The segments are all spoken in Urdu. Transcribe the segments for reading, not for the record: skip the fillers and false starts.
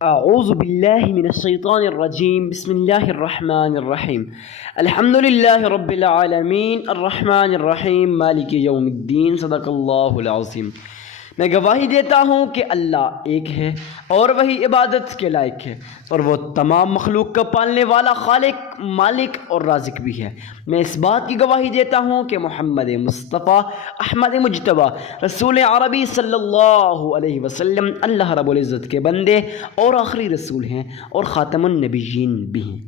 اعوذ باللہ من الشیطان الرجیم بسم اللہ الرحمن الرحیم الحمد للہ رب العالمین الرحمن الرحیم مالک یوم الدین صدق اللہ العظیم۔ میں گواہی دیتا ہوں کہ اللہ ایک ہے اور وہی عبادت کے لائق ہے، اور وہ تمام مخلوق کا پالنے والا خالق، مالک اور رازق بھی ہے۔ میں اس بات کی گواہی دیتا ہوں کہ محمد مصطفیٰ احمد مجتبیٰ رسول عربی صلی اللہ علیہ وسلم اللہ رب العزت کے بندے اور آخری رسول ہیں اور خاتم النبیین بھی ہیں۔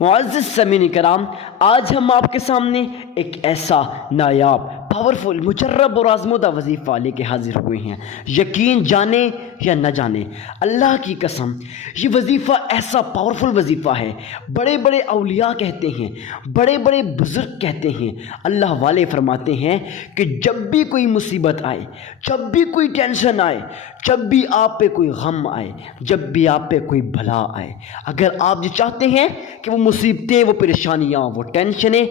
معزز سامعین کرام، آج ہم آپ کے سامنے ایک ایسا نایاب، پاورفل، مجرب اور آزمودہ وظیفہ لے کے حاضر ہوئے ہیں۔ یقین جانے یا نہ جانے، اللہ کی قسم یہ وظیفہ ایسا پاورفل وظیفہ ہے، بڑے بڑے اولیاء کہتے ہیں، بڑے بڑے بزرگ کہتے ہیں، اللہ والے فرماتے ہیں کہ جب بھی کوئی مصیبت آئے، جب بھی کوئی ٹینشن آئے، جب بھی آپ پہ کوئی غم آئے، جب بھی آپ پہ کوئی بلا آئے، اگر آپ یہ چاہتے ہیں کہ وہ مصیبتیں، وہ پریشانیاں، وہ ٹینشنیں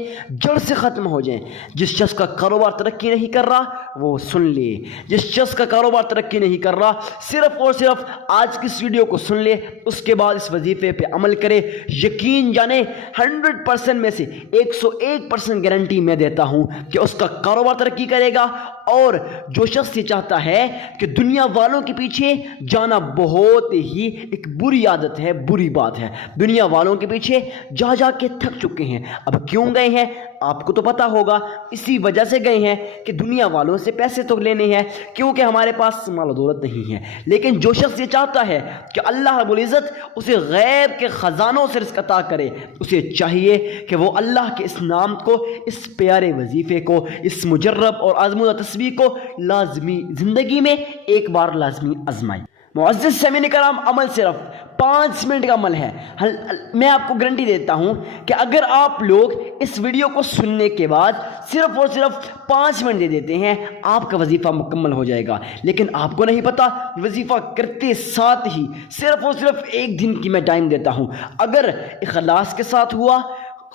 جڑ سے ختم ہو جائیں، جس شخص کا کاروبار ترقی نہیں کر رہا وہ سن لے، جس شخص کا کاروبار ترقی نہیں کر رہا صرف اور صرف آج کی اس ویڈیو کو سن لے، اس کے بعد اس وظیفے پہ عمل کرے۔ یقین جانے 100% میں سے 101% گارنٹی میں دیتا ہوں کہ اس کا کاروبار ترقی کرے گا۔ اور جو شخص یہ چاہتا ہے کہ دنیا والوں کے پیچھے جانا بہت ہی ایک بری عادت ہے، بری بات ہے، دنیا والوں کے پیچھے جا جا کے تھک چکے ہیں، اب کیوں گئے ہیں آپ کو تو پتا ہوگا، اسی وجہ سے گئے ہیں کہ دنیا والوں سے پیسے تو لینے ہیں کیونکہ ہمارے پاس مال و دولت نہیں ہے۔ لیکن جو شخص یہ چاہتا ہے کہ اللہ رب العزت اسے غیب کے خزانوں سے رزق عطا کرے، اسے چاہیے کہ وہ اللہ کے اس نام کو، اس پیارے وظیفے کو، اس مجرب اور آزمودہ تسبیح کو لازمی زندگی میں ایک بار لازمی آزمائے۔ معزز سامعین کرام، عمل صرف 5 منٹ کا عمل ہے۔ میں آپ کو گارنٹی دیتا ہوں کہ اگر آپ لوگ اس ویڈیو کو سننے کے بعد صرف اور صرف 5 منٹ دے دیتے ہیں، آپ کا وظیفہ مکمل ہو جائے گا۔ لیکن آپ کو نہیں پتا، وظیفہ کرتے ساتھ ہی صرف اور صرف 1 دن کی میں ٹائم دیتا ہوں۔ اگر اخلاص کے ساتھ ہوا،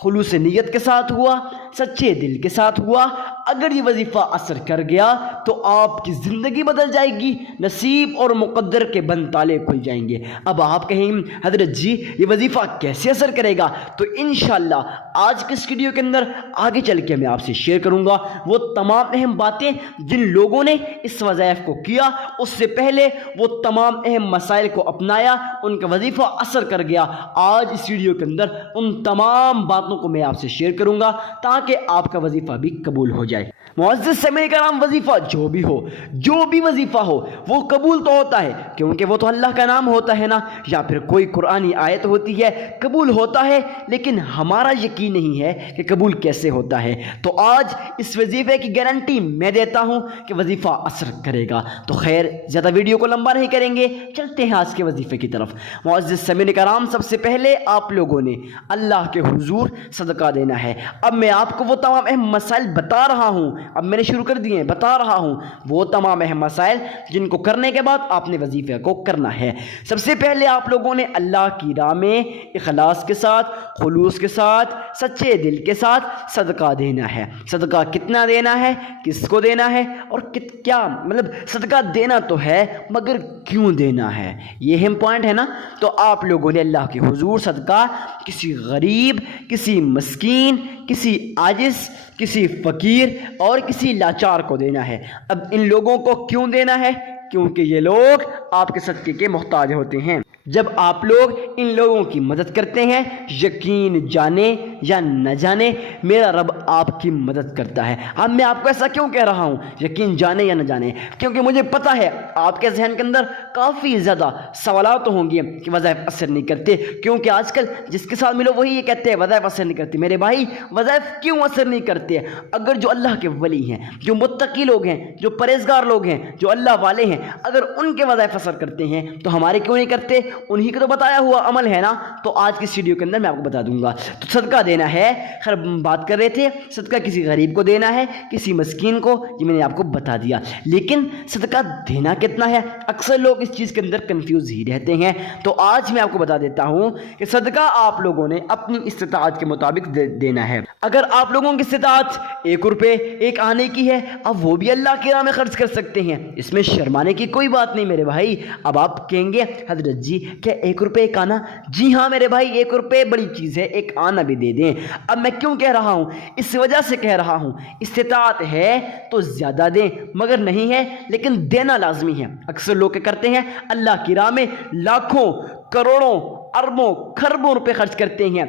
خلوص نیت کے ساتھ ہوا، سچے دل کے ساتھ ہوا، اگر یہ وظیفہ اثر کر گیا تو آپ کی زندگی بدل جائے گی، نصیب اور مقدر کے بند تالے کھل جائیں گے۔ اب آپ کہیں حضرت جی یہ وظیفہ کیسے اثر کرے گا؟ تو انشاءاللہ آج کے اس ویڈیو کے اندر آگے چل کے میں آپ سے شیئر کروں گا وہ تمام اہم باتیں جن لوگوں نے اس وظائف کو کیا، اس سے پہلے وہ تمام اہم مسائل کو اپنایا، ان کا وظیفہ اثر کر گیا۔ آج اس ویڈیو کے اندر ان تمام باتوں کو میں آپ سے شیئر کروں گا تاکہ آپ کا وظیفہ بھی قبول ہو جائے۔ معزز سامعین کرام، وظیفہ جو بھی ہو، جو بھی وظیفہ ہو، وہ قبول تو ہوتا ہے کیونکہ وہ تو اللہ کا نام ہوتا ہے نا، یا پھر کوئی قرآنی آیت ہوتی ہے، قبول ہوتا ہے، لیکن ہمارا یقین نہیں ہے کہ قبول کیسے ہوتا ہے۔ تو آج اس وظیفے کی گارنٹی میں دیتا ہوں کہ وظیفہ اثر کرے گا۔ تو خیر، زیادہ ویڈیو کو لمبا نہیں کریں گے، چلتے ہیں آج کے وظیفے کی طرف۔ معزز سامعین کرام، سب سے پہلے آپ لوگوں نے اللہ کے حضور صدقہ دینا ہے۔ اب میں آپ کو وہ تمام اہم مسائل بتا رہا ہوں، اب میں نے شروع کر دیے ہیں، بتا رہا ہوں وہ تمام اہم مسائل جن کو کرنے کے بعد آپ نے وظیفے کو کرنا ہے۔ سب سے پہلے آپ لوگوں نے اللہ کی راہ میں اخلاص کے ساتھ، خلوص کے ساتھ، سچے دل کے ساتھ صدقہ دینا ہے۔ صدقہ کتنا دینا ہے، کس کو دینا ہے، اور کیا مطلب صدقہ دینا تو ہے مگر کیوں دینا ہے، یہ اہم پوائنٹ ہے نا۔ تو آپ لوگوں نے اللہ کے حضور صدقہ کسی غریب، کسی مسکین، کسی عاجز، کسی فقیر اور کسی لاچار کو دینا ہے۔ اب ان لوگوں کو کیوں دینا ہے؟ کیونکہ یہ لوگ آپ کے صدقے کے محتاج ہوتے ہیں۔ جب آپ لوگ ان لوگوں کی مدد کرتے ہیں، یقین جانے یا نہ جانے میرا رب آپ کی مدد کرتا ہے۔ اب میں آپ کو ایسا کیوں کہہ رہا ہوں، یقین جانے یا نہ جانے؟ کیونکہ مجھے پتا ہے آپ کے ذہن کے اندر کافی زیادہ سوالات ہوں گے کہ وظائف اثر نہیں کرتے، کیونکہ آج کل جس کے ساتھ ملو وہی یہ کہتے ہیں وظائف اثر نہیں کرتے۔ میرے بھائی، وظائف کیوں اثر نہیں کرتے؟ اگر جو اللہ کے ولی ہیں، جو متقی لوگ ہیں، جو پرہیزگار لوگ ہیں، جو اللہ والے ہیں، اگر ان کے وظائف اثر کرتے ہیں تو ہمارے کیوں نہیں کرتے؟ انہی کا تو بتایا ہوا عمل ہے نا۔ تو آج کی اس ویڈیو کے اندر میں آپ کو بتا دوں گا۔ تو صدقہ دینا ہے، خیر بات کر رہے تھے صدقہ کسی غریب کو دینا ہے، کسی مسکین کو، یہ میں نے آپ کو بتا دیا، لیکن صدقہ دینا کتنا ہے اکثر لوگ اس چیز کے اندر کنفیوز ہی رہتے ہیں۔ تو آج میں آپ کو بتا دیتا ہوں کہ صدقہ آپ لوگوں نے اپنی استطاعت کے مطابق دینا ہے۔ اگر آپ لوگوں کی استطاعت 1 روپے 1 آنے کی ہے، اب وہ بھی اللہ کی راہ میں خرچ کر سکتے ہیں، اس میں شرمانے کی کوئی بات نہیں میرے بھائی۔ اب آپ کہیں گے حضرت جی کیا 1 روپے 1 آنا؟ جی ہاں میرے بھائی، 1 روپے بڑی چیز ہے، 1 آنا بھی دے دیں۔ اب میں کیوں کہہ رہا ہوں؟ اس وجہ سے کہہ رہا ہوں استطاعت ہے تو زیادہ دیں، مگر نہیں ہے لیکن دینا لازمی ہے۔ اکثر لوگ کیا کرتے ہیں اللہ کی راہ میں لاکھوں کروڑوں اربوں خربوں روپے خرچ کرتے ہیں،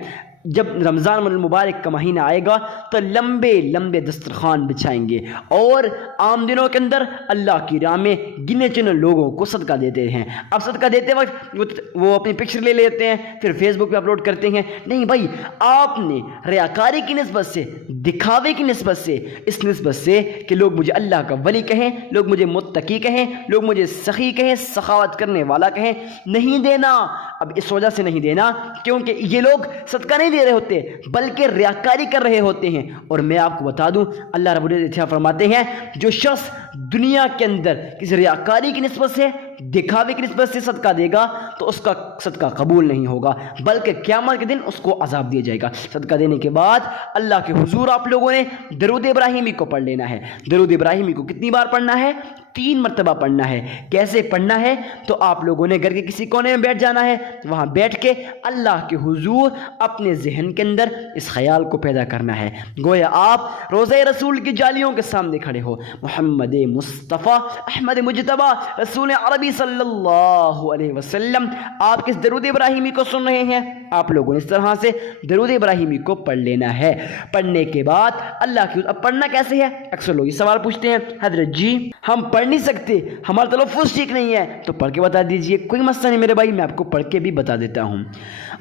جب رمضان المبارک کا مہینہ آئے گا تو لمبے لمبے دسترخوان بچھائیں گے اور عام دنوں کے اندر اللہ کی راہ میں گنے چنے لوگوں کو صدقہ دیتے ہیں۔ اب صدقہ دیتے وقت وہ اپنی پکچر لے لیتے ہیں، پھر فیس بک پہ اپلوڈ کرتے ہیں۔ نہیں بھائی، آپ نے ریاکاری کی نسبت سے، دکھاوے کی نسبت سے، اس نسبت سے کہ لوگ مجھے اللہ کا ولی کہیں، لوگ مجھے متقی کہیں، لوگ مجھے سخی کہیں، سخاوت کرنے والا کہیں، نہیں دینا۔ اب اس وجہ سے نہیں دینا کیونکہ یہ لوگ صدقہ نہیں دے رہے ہوتے بلکہ ریاکاری کر رہے ہوتے ہیں۔ اور میں آپ کو بتا دوں اللہ رب العزت فرماتے ہیں جو شخص دنیا کے اندر کسی ریاکاری کی نسبت سے، دکھاوے کی نسبت سے صدقہ دے گا تو اس کا صدقہ قبول نہیں ہوگا، بلکہ قیامت کے دن اس کو عذاب دیا جائے گا۔ صدقہ دینے کے بعد اللہ کے حضور آپ لوگوں نے درود ابراہیمی کو پڑھ لینا ہے۔ درود ابراہیمی کو کتنی بار پڑھنا ہے؟ 3 مرتبہ پڑھنا ہے۔ کیسے پڑھنا ہے؟ تو آپ لوگوں نے گھر کے کسی کونے میں بیٹھ جانا ہے، وہاں بیٹھ کے اللہ کے حضور اپنے ذہن کے اندر اس خیال کو پیدا کرنا ہے گویا آپ روضہ رسول کی جالیوں کے سامنے کھڑے ہو، محمد مصطفیٰ احمد مجتبیٰ رسول عربی صلی اللہ علیہ وسلم آپ کس درود ابراہیمی کو سن رہے ہیں، آپ لوگوں نے اس طرح سے درود ابراہیمی کو پڑھ لینا ہے۔ پڑھنے کے بعد اللہ کی اب پڑھنا کیسے ہے؟ اکثر لوگ یہ سوال پوچھتے ہیں حضرت جی ہم پڑھ نہیں سکتے، ہمارا تلفظ ٹھیک نہیں ہے، تو پڑھ کے بتا دیجئے۔ کوئی مسئلہ نہیں میرے بھائی، میں آپ کو پڑھ کے بھی بتا دیتا ہوں۔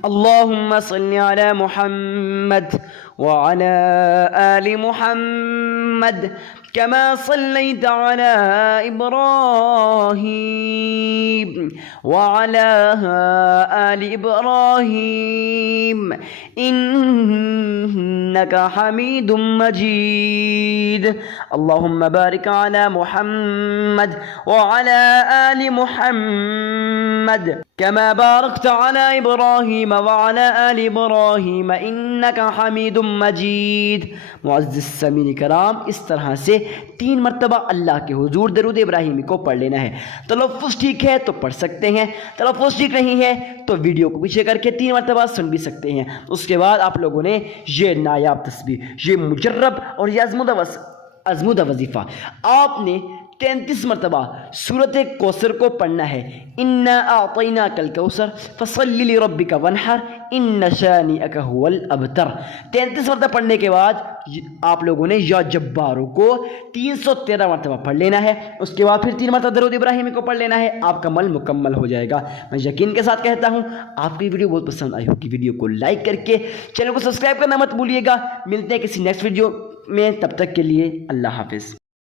اللہم صلی علی محمد وعلی آل محمد كما صليت على إبراهيم وعلى آل إبراهيم إنك حميد مجيد اللهم بارك على محمد وعلى آل محمد كما باركت على إبراهيم وعلى آل إبراهيم إنك حميد مجيد۔ معزز سامعین کرام، اس طرح سے 3 مرتبہ اللہ کے حضور درود ابراہیمی کو پڑھ لینا ہے۔ تلفظ ٹھیک ہے تو پڑھ سکتے ہیں، تلفظ ٹھیک نہیں ہے تو ویڈیو کو پیچھے کر کے 3 مرتبہ سن بھی سکتے ہیں۔ اس کے بعد آپ لوگوں نے یہ نایاب تسبیح، یہ مجرب اور یہ ازمودہ وظیفہ آپ نے 33 مرتبہ سورۃ کوثر کو پڑھنا ہے۔ انا اعطیناک الکوثر فصل لربک وانحر ان شانئک هو الابتر۔ 33 مرتبہ پڑھنے کے بعد آپ لوگوں نے یا جبارو کو 313 مرتبہ پڑھ لینا ہے۔ اس کے بعد پھر 3 مرتبہ درود ابراہیمی کو پڑھ لینا ہے، آپ کا عمل مکمل ہو جائے گا۔ میں یقین کے ساتھ کہتا ہوں آپ کی ویڈیو بہت پسند آئی ہوگی، ویڈیو کو لائک کر کے چینل کو سبسکرائب کرنا مت بھولیے گا۔ ملتے ہیں کسی نیکسٹ ویڈیو میں، تب تک کے لیے اللہ حافظ۔